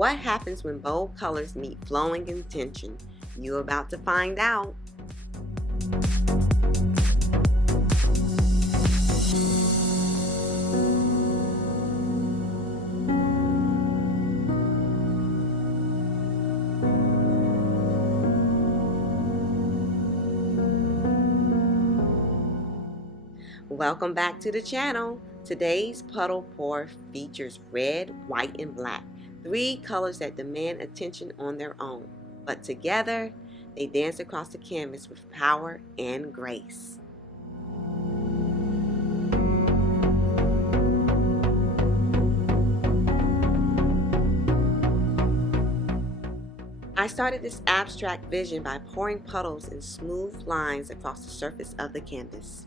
What happens when bold colors meet flowing intention? You're about to find out. Welcome back to the channel. Today's puddle pour features red, white, and black, three colors that demand attention on their own, but together they dance across the canvas with power and grace. I started this abstract vision by pouring puddles in smooth lines across the surface of the canvas.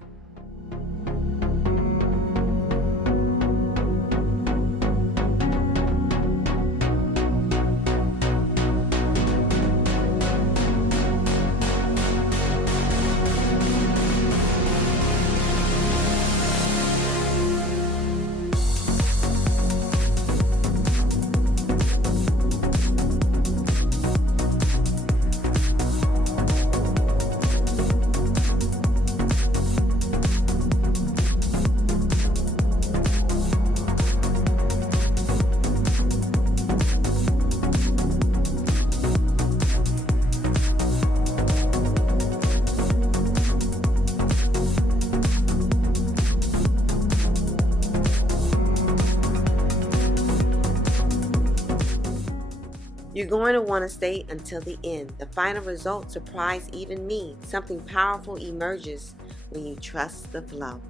You're going to want to stay until the end. The final result surprised even me. Something powerful emerges when you trust the flow.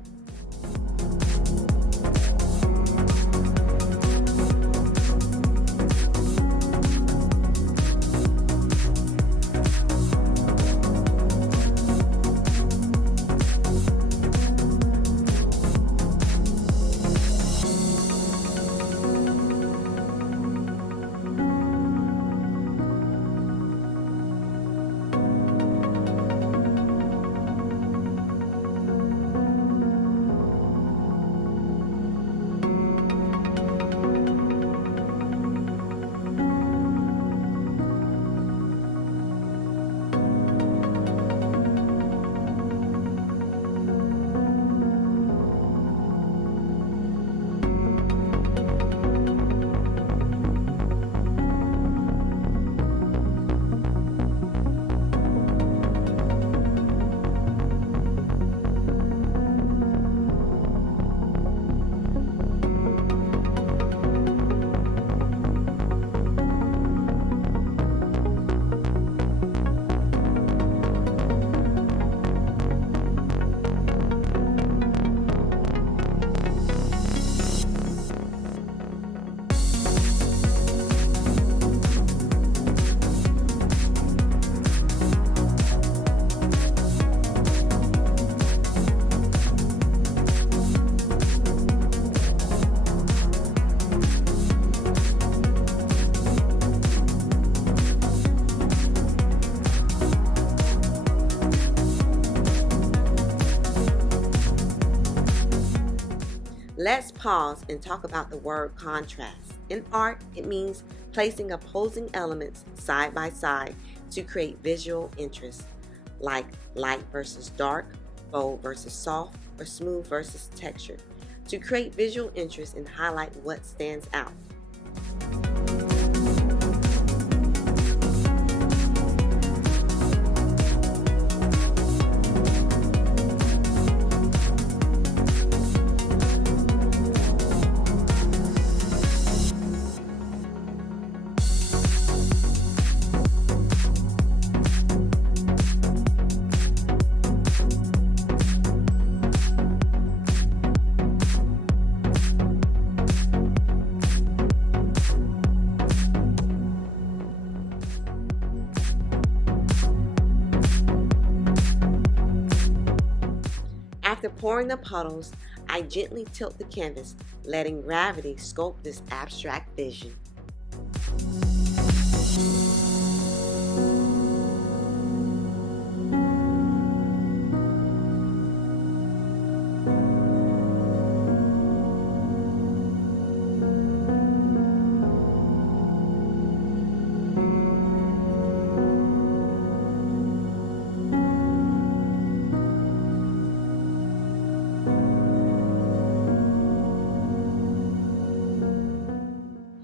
Let's pause and talk about the word contrast. In art, it means placing opposing elements side by side to create visual interest, like light versus dark, bold versus soft, or smooth versus textured, to create visual interest and highlight what stands out. After pouring the puddles, I gently tilt the canvas, letting gravity sculpt this abstract vision.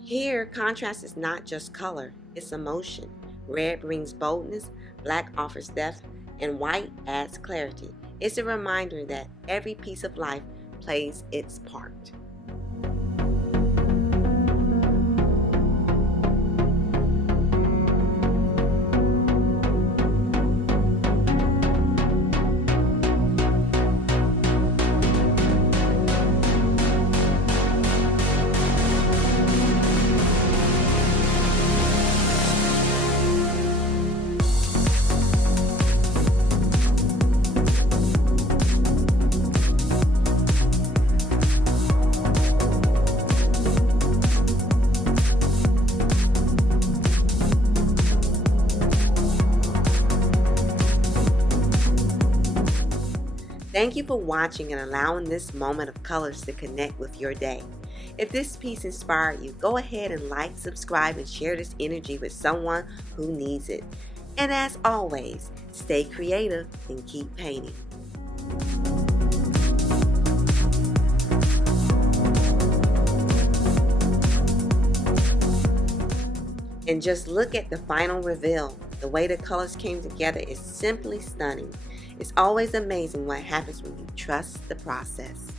Here, contrast is not just color, it's emotion. Red brings boldness, black offers depth, and white adds clarity. It's a reminder that every piece of life plays its part. Thank you for watching and allowing this moment of colors to connect with your day. If this piece inspired you, go ahead and like, subscribe, and share this energy with someone who needs it. And as always, stay creative and keep painting. And just look at the final reveal. The way the colors came together is simply stunning. It's always amazing what happens when you trust the process.